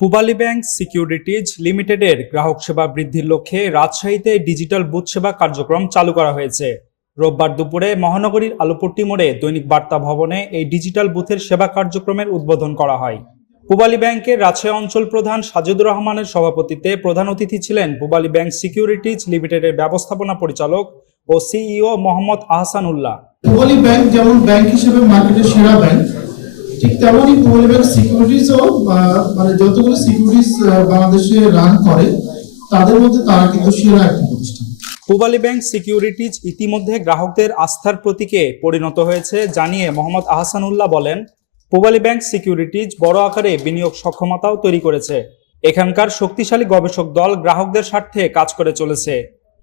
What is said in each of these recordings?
Pubali bank securities লিমিটেডের গ্রাহক সেবা বৃদ্ধির লক্ষ্যে রাজশাহীতে ডিজিটাল বুথ সেবা কার্যক্রম চালু করা হয়েছে। রোববার দুপুরে মহানগরীর আলুপট্টি মোড়ে দৈনিক বার্তা ভবনে এই ডিজিটাল বুথের সেবা কার্যক্রমের উদ্বোধন করা হয়। পূবালী ব্যাংকের রাজশাহী অঞ্চল প্রধান সাজিদুর রহমানের সভাপতিত্বে প্রধান অতিথি ছিলেন পূবালী ব্যাংক সিকিউরিটিজ লিমিটেডের ব্যবস্থাপনা পরিচালক ও সিইও মোহাম্মদ আহসান উল্লাহ পূবালী ব্যাংক যেমন ব্যাংক হিসেবে মার্কেটের সেরা ব্যাংক ঠিক তেমনই পূবালী ব্যাংক মানে যতগুলো সিকিউরিটিজ বাংলাদেশে রান করে, তাদের মধ্যে তারা কিন্তু সেরা একটি প্রতিষ্ঠান। পূবালী ব্যাংক সিকিউরিটিজ ইতিমধ্যে গ্রাহকদের আস্থার প্রতীকে পরিণত হয়েছে, জানিয়ে মোহাম্মদ আহসানুল্লাহ বলেন, পূবালী ব্যাংক সিকিউরিটিজ বড় আকারে বিনিয়োগ সক্ষমতাও তৈরি করেছে। এখানকার শক্তিশালী গবেষক দল গ্রাহকদের স্বার্থে কাজ করে চলেছে।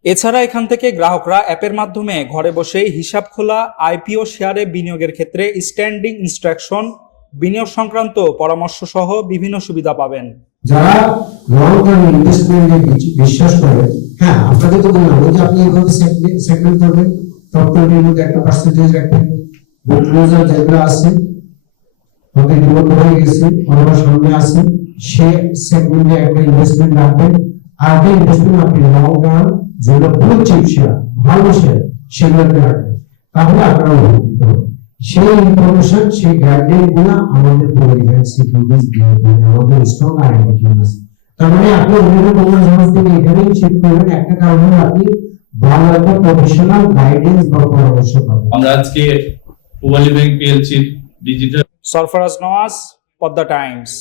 এছাড়া এখান থেকে গ্রাহকরা অ্যাপের মাধ্যমে ঘরে বসেই হিসাব খোলা, আইপিও শেয়ারে বিনিয়োগের ক্ষেত্রে স্ট্যান্ডিং ইনস্ট্রাকশন বিনিয়োগ সংক্রান্ত পরামর্শ সহ বিভিন্ন সুবিধা পাবেন। যারা লং টার্ম ইনভেস্টমেন্টে বিশ্বাস করে হ্যাঁ আপনাকে তো যে আপনি সেগমেন্ট করবেন টপ টোয়েন্টির মধ্যে একটা পার্সেন্টেজ রাখবেন যেগুলো আছে, ওদের হয়ে গেছে অথবা সামনে আছে, সে সেগমেন্টে একটা ইনভেস্টমেন্ট রাখবেন, আর একটা ইনভেস্টমেন্ট আপনি লং টার্ম যেগুলো শেয়ার ভালো শেয়ার সেগুলোতে রাখবেন। তাহলে আপনারা উপকৃত হবেন। সেই ইনফরমেশন সেই গাইডলাইনগুলো আমাদের পরিবার সিকিউরিটিজ দিয়ে আমাদের স্ট্রং আইডি টিম আছে তার মানে আপনি অন্যান্য কোনো জাহাজ থেকে এখানেই শিফট করবেন একটা কারণে আপনি ভালো একটা প্রফেশনাল গাইডেন্স বা পরামর্শ পাবেন। আমরা আজকে Pubali bank PLC digital Sarfaraz Nawaz Padma Times.